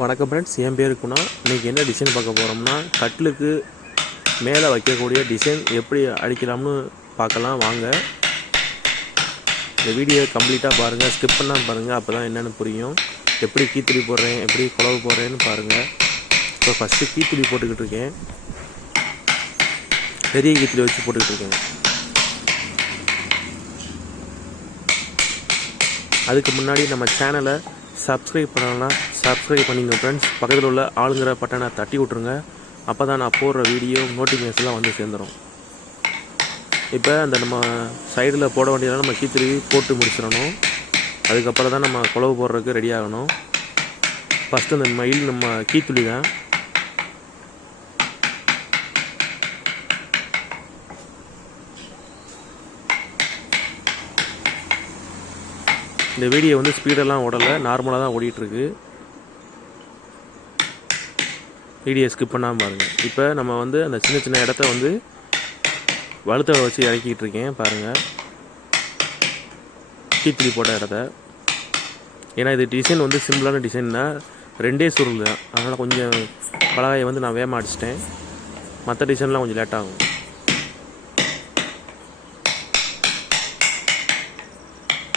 வணக்கம் ஃப்ரெண்ட்ஸ், என் பேர் குணா. இன்றைக்கி என்ன டிசைன் பார்க்க போகிறோம்னா, கட்டிலுக்கு மேலே வைக்கக்கூடிய டிசைன் எப்படி அடிக்கலாம்னு பார்க்கலாம் வாங்க. இந்த வீடியோ கம்ப்ளீட்டாக பாருங்கள், ஸ்கிப் பண்ணாமல் பாருங்கள், அப்போ தான் என்னென்னு புரியும். எப்படி கீத்துளி போடுறேன், எப்படி குழவு போடுறேன்னு பாருங்கள். இப்போ ஃபஸ்ட்டு கீத்துளி போட்டுக்கிட்டு இருக்கேன், பெரிய கீத்துளி வச்சு போட்டுக்கிட்டு இருக்கேன். அதுக்கு முன்னாடி நம்ம சேனலை சப்ஸ்கிரைப் பண்ணலாம், சப்ஸ்கிரைப் பண்ணிங்க ஃப்ரெண்ட்ஸ். பக்கத்தில் உள்ள ஆளுங்கிற பட்டனை தட்டி விட்ருங்க, அப்போ தான் நான் போடுற வீடியோ நோட்டிஃபிகேஷன்லாம் வந்து சேர்ந்துடும். இப்போ அந்த நம்ம சைடில் போட வேண்டியதெல்லாம் நம்ம கீத்துளி போட்டு முடிச்சிடணும். அதுக்கப்புறம் தான் நம்ம குழவு போடுறதுக்கு ரெடி ஆகணும். ஃபஸ்ட்டு இந்த மயில் நம்ம கீத்துளி தான். இந்த வீடியோ வந்து ஸ்பீடெல்லாம் ஓடலை, நார்மலாக தான் ஓடிட்டுருக்கு. வீடியோ ஸ்கிப் பண்ணாமல் பாருங்கள். இப்போ நம்ம வந்து அந்த சின்ன சின்ன இடத்த வந்து வழுத்தை வச்சு இறக்கிட்டு இருக்கேன் பாருங்கள், கீத்துளி போட்ட இடத்த. ஏன்னா இது டிசைன் வந்து சிம்பிளான டிசைன்னா 2 சுருள் தான், அதனால் கொஞ்சம் பலகையை வந்து நான் வேகமாக அடிச்சிட்டேன். மற்ற டிசைன்லாம் கொஞ்சம் லேட்டாகும்.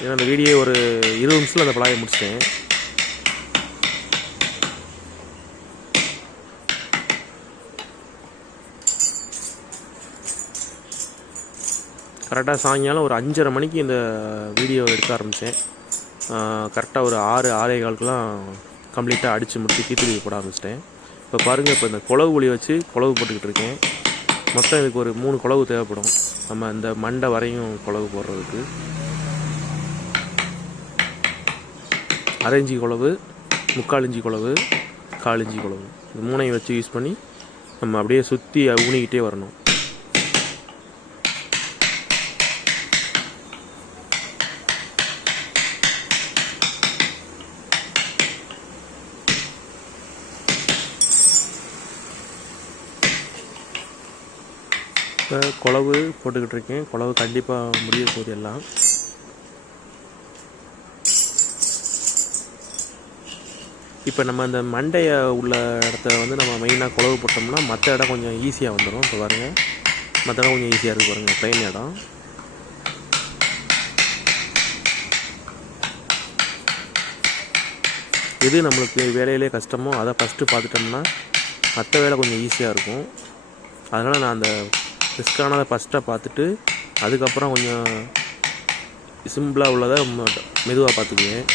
ஏன்னா அந்த வீடியோ ஒரு 20 நிமிஷத்தில் அந்த பலகையை முடிச்சிட்டேன். கரெக்டாக சாயங்காலம் ஒரு 5:30 மணிக்கு இந்த வீடியோ எடுக்க ஆரம்பித்தேன். கரெக்டாக ஒரு 6-6:15 கம்ப்ளீட்டாக அடித்து முடித்து கீத்துளி போட ஆரம்பிச்சிட்டேன். இப்போ பாருங்கள், இப்போ இந்த குழவு ஒளி வச்சு குழவு போட்டுக்கிட்டு இருக்கேன். மொத்தம் இதுக்கு ஒரு 3 குழவு தேவைப்படும், நம்ம இந்த மண்டை வரையும் குழவு போடுறதுக்கு. 1/2 இன்ச்சு குழவு, 3/4 இன்ச்சு குழவு, 1/4 இன்ச்சு குழவு, இது 3ஐயும் வச்சு யூஸ் பண்ணி நம்ம அப்படியே சுற்றி ஊனிக்கிட்டே வரணும். இப்போ குழவு போட்டுக்கிட்டு இருக்கேன். குழவு கண்டிப்பாக முடிய போகுது எல்லாம். இப்போ நம்ம அந்த மண்டையை உள்ள இடத்த வந்து நம்ம மெயினாக குழவு போட்டோம்னா மற்ற இடம் கொஞ்சம் ஈஸியாக வந்துடும். இப்போ பாருங்கள், மற்ற இடம் கொஞ்சம் ஈஸியாக இருக்குது பாருங்கள், ப்ளைன் இடம். எது நம்மளுக்கு வேலையிலே கஷ்டமோ அதை ஃபஸ்ட்டு பார்த்துட்டோம்னா மற்ற வேலை கொஞ்சம் ஈஸியாக இருக்கும். அதனால் நான் அந்த ரிஸ்க்கானதை ஃபஸ்ட்டாக பார்த்துட்டு அதுக்கப்புறம் கொஞ்சம் சிம்பிளாக உள்ளதை மெதுவாக பார்த்துக்குவேன்.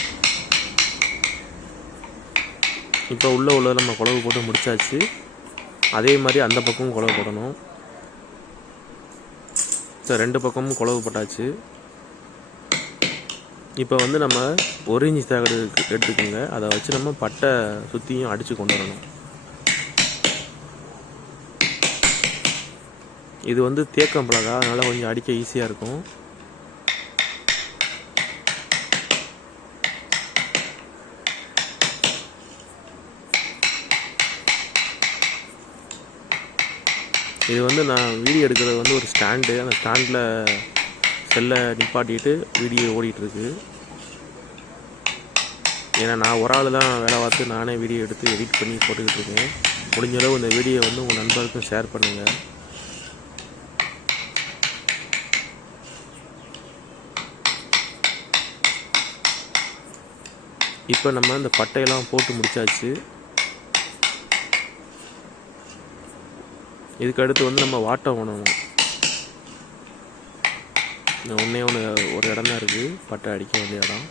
இப்போ உள்ளதை நம்ம குழவு போட்டு முடிச்சாச்சு. அதே மாதிரி அந்த பக்கமும் குழவு போடணும். இப்போ 2 பக்கமும் குழவு போட்டாச்சு. இப்போ வந்து நம்ம 1 இன்ச்சு தகடு எடுத்துக்கோங்க, அதை வச்சு நம்ம பட்டை சுற்றியும் அடித்து கொண்டு வரணும். இது வந்து தேக்கம் பலகா, அதனால் கொஞ்சம் அடிக்க ஈஸியாக இருக்கும். இது வந்து நான் வீடியோ எடுக்கிறது வந்து ஒரு ஸ்டாண்டு, அந்த ஸ்டாண்டில் செல்லை நிப்பாட்டிட்டு வீடியோ ஓடிட்டுருக்கு. ஏன்னா நான் ஒரு ஆள் தான் வேலை பார்த்து நானே வீடியோ எடுத்து எடிட் பண்ணி போட்டுக்கிட்டு இருக்கேன். முடிஞ்சளவு இந்த வீடியோ வந்து உங்கள் நண்பருக்கும் ஷேர் பண்ணுங்கள். இப்போ நம்ம இந்த பட்டையெல்லாம் போட்டு முடிச்சாச்சு. இதுக்கு அடுத்து வந்து நம்ம வாட்டம் பண்ணணும். ஒரு இடம் தான் இருக்குது பட்டை அடிக்க வேண்டிய இடம்.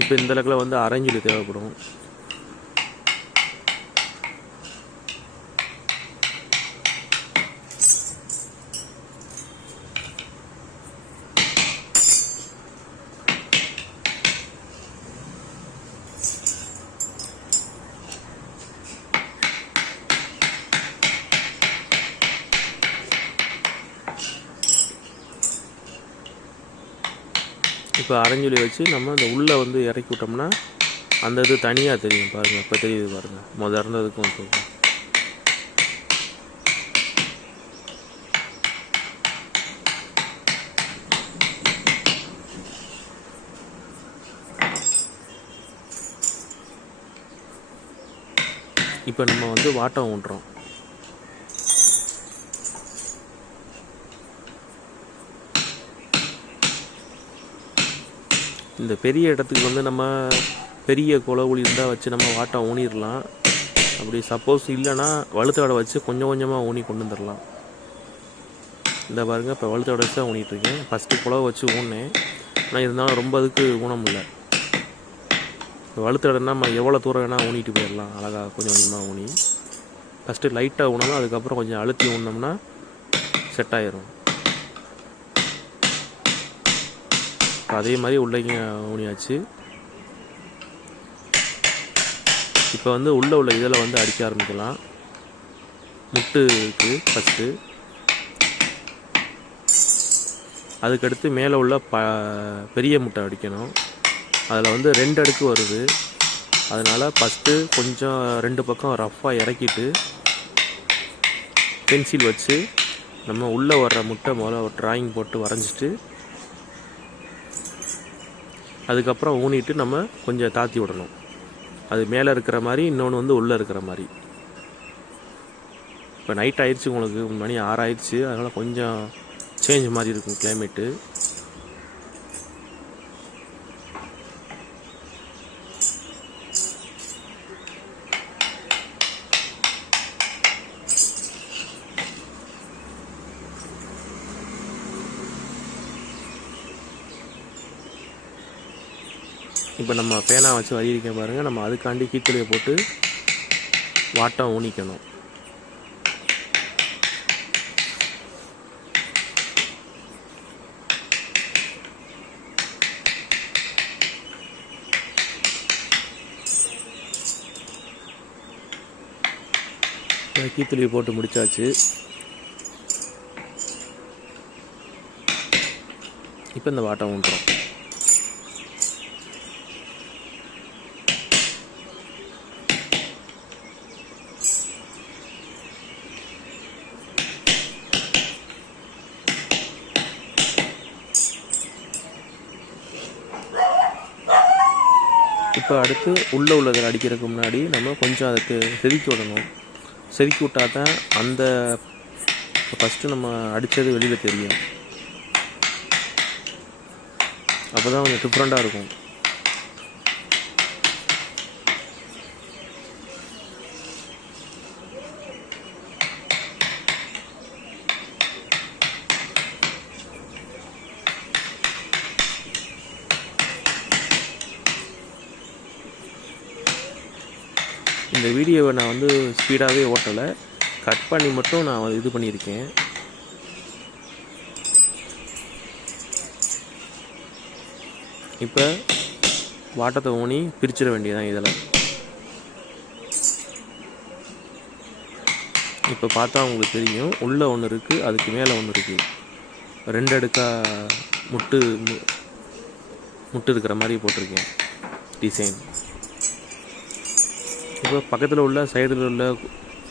இப்போ இந்த இடத்துல வந்து 1/2 இன்ச்சு தேவைப்படும். இப்போ 1/2 இன்ச்சு வச்சு நம்ம இந்த உள்ளே வந்து இறக்கி விட்டோம்னா அந்த இது தனியாக தெரியும் பாருங்கள். இப்போ தெரியுது பாருங்கள், முதல் இருந்ததுக்கும் இப்போ. இப்போ நம்ம வந்து வாட்டம் ஊண்டுறோம். இந்த பெரிய இடத்துக்கு வந்து நம்ம பெரிய குளவுளி இருந்தால் வச்சு நம்ம வாட்டம் ஊனிடலாம். அப்படி சப்போஸ் இல்லைன்னா வழுத்தோட வச்சு கொஞ்சம் கொஞ்சமாக ஊனி கொண்டு வந்துடலாம். இந்த பாருங்கள், இப்போ வழுத்தோட வச்சு தான் ஊனிட்டுருக்கேன். ஃபஸ்ட்டு குளவை வச்சு ஊனேன், ஆனால் இருந்தாலும் ரொம்ப அதுக்கு ஊனம் இல்லை. இப்போ வழுத்தோடனா நம்ம எவ்வளோ தூரம் வேணால் ஊனிட்டு போயிடலாம். அழகாக கொஞ்சம் கொஞ்சமாக ஊனி ஃபஸ்ட்டு லைட்டாக ஊனணும், அதுக்கப்புறம் கொஞ்சம் அழுத்தி ஊனோம்னா செட் ஆயிரும். அதே மாதிரி உள்ளே ஊனியாச்சு. இப்போ வந்து உள்ளே உள்ள இதில் வந்து அடிக்க ஆரம்பிக்கலாம். முட்டுக்கு ஃபஸ்ட்டு, அதுக்கடுத்து மேலே உள்ள பெரிய முட்டை அடிக்கணும். அதில் வந்து 2 அடுக்கு வருது. அதனால் ஃபஸ்ட்டு கொஞ்சம் 2 பக்கம் ரஃப்பாக இறக்கிட்டு பென்சில் வச்சு நம்ம உள்ளே வர்ற முட்டை முதல்ல ஒரு ட்ராயிங் போட்டு வரைஞ்சிட்டு அதுக்கப்புறம் ஊனிட்டு நம்ம கொஞ்சம் தாத்தி விடணும். அது மேலே இருக்கிற மாதிரி, இன்னொன்று வந்து உள்ளே இருக்கிற மாதிரி. இப்போ நைட் ஆயிடுச்சு, உங்களுக்கு மணி 6 ஆயிடுச்சு. அதனால் கொஞ்சம் சேஞ்ச் மாதிரி இருக்கும் கிளைமேட்டு. இப்போ நம்ம பேனா வச்சு வரையிருக்க பாருங்கள். நம்ம அதுக்காண்டி கீத்துளியை போட்டு வாட்டம் ஊனிக்கணும். கீத்துளியை போட்டு முடிச்சாச்சு. இப்போ இந்த வாட்டம் ஊண்டுறோம். இப்போ அடுத்து உள்ளே உள்ளதில் அடிக்கிறதுக்கு முன்னாடி நம்ம கொஞ்சம் அதுக்கு செதுக்கி விடணும். செதுக்கி விட்டால் தான் அந்த ஃபஸ்ட்டு நம்ம அடித்தது வெளியில் தெரியும். அப்போ தான் கொஞ்சம் டிஃப்ரெண்ட்டாக இருக்கும். இந்த வீடியோவை நான் வந்து ஸ்பீடாகவே ஓட்டலை, கட் பண்ணி மட்டும் நான் இது பண்ணியிருக்கேன். இப்போ வாட்டத்தை ஊனி பிரிச்சிட வேண்டியதான் இதில். இப்போ பார்த்தா உங்களுக்கு தெரியும், உள்ளே ஒன்று இருக்குது, அதுக்கு மேலே ஒன்று இருக்குது. 2 அடுக்காக முட்டு இருக்கிற மாதிரி போட்டிருக்கேன் டிசைன். இப்போ பக்கத்தில் உள்ள சைடில் உள்ள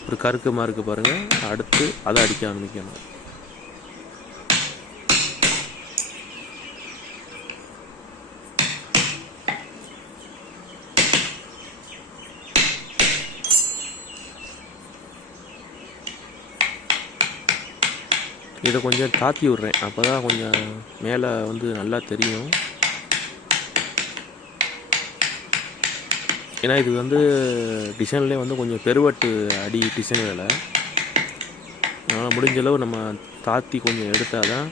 ஒரு கருக்கு மார்க்கு பாருங்கள். அடுத்து அதை அடிக்க ஆரம்பிக்கணும். இதை கொஞ்சம் தாத்தி விட்றேன், அப்போ தான் கொஞ்சம் மேலே வந்து நல்லா தெரியும். ஏன்னா இது வந்து டிசைன்லேயே வந்து கொஞ்சம் பெருவட்டு அடி டிசைன் வேலை. அதனால் முடிஞ்சளவு நம்ம தாத்தி கொஞ்சம் எடுத்தால் தான்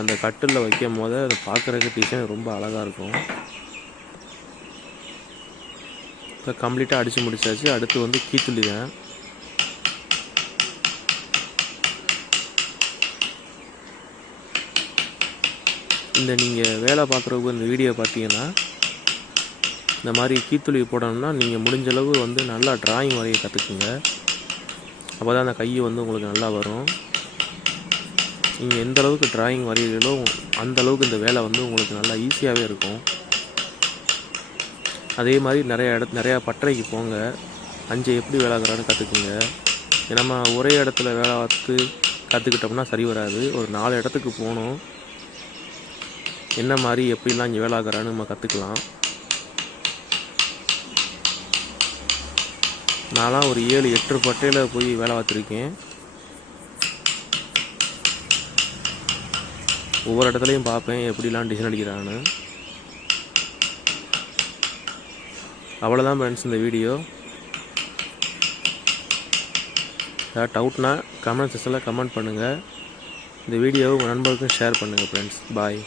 அந்த கட்டில் வைக்கும் போது அதை பார்க்குறதுக்கு டிசைன் ரொம்ப அழகாக இருக்கும். இப்போ கம்ப்ளீட்டாக அடித்து முடிச்சாச்சு. அடுத்து வந்து கீத்துளி தான். இந்த நீங்கள் வேலை பார்க்குறவங்க இந்த வீடியோ பார்த்தீங்கன்னா இந்த மாதிரி கீத்துளி போடணும்னா நீங்கள் முடிஞ்சளவு வந்து நல்லா ட்ராயிங் வரைய கற்றுக்குங்க. அப்போ தான் அந்த கை வந்து உங்களுக்கு நல்லா வரும். நீங்கள் எந்த அளவுக்கு ட்ராயிங் வரைகிறீங்களோ அந்தளவுக்கு இந்த வேலை வந்து உங்களுக்கு நல்லா ஈஸியாகவே இருக்கும். அதே மாதிரி நிறையா பட்டறைக்கு போங்க, அஞ்சு எப்படி வேலை ஆகுறான்னு கற்றுக்குங்க. நம்ம ஒரே இடத்துல வேலை பார்த்து கற்றுக்கிட்டோம்னா சரி வராது. ஒரு 4 இடத்துக்கு போகணும், என்ன மாதிரி எப்படிலாம் இங்கே வேலை ஆகுறான்னு நம்ம கற்றுக்கலாம். நான்லாம் ஒரு 7-8 பட்டையில் போய் வேலை பார்த்துருக்கேன். ஒவ்வொரு இடத்துலையும் பார்ப்பேன் எப்படிலாம் டிசைன் அடிக்கிறான்னு. அவ்வளோதான் ஃப்ரெண்ட்ஸ் இந்த வீடியோ. ஏதாவது டவுட்னா கமெண்ட் செக்ஷனில் கமெண்ட் பண்ணுங்கள். இந்த வீடியோவை உங்கள் நண்பர்களுக்கும் ஷேர் பண்ணுங்கள் ஃப்ரெண்ட்ஸ். பாய்.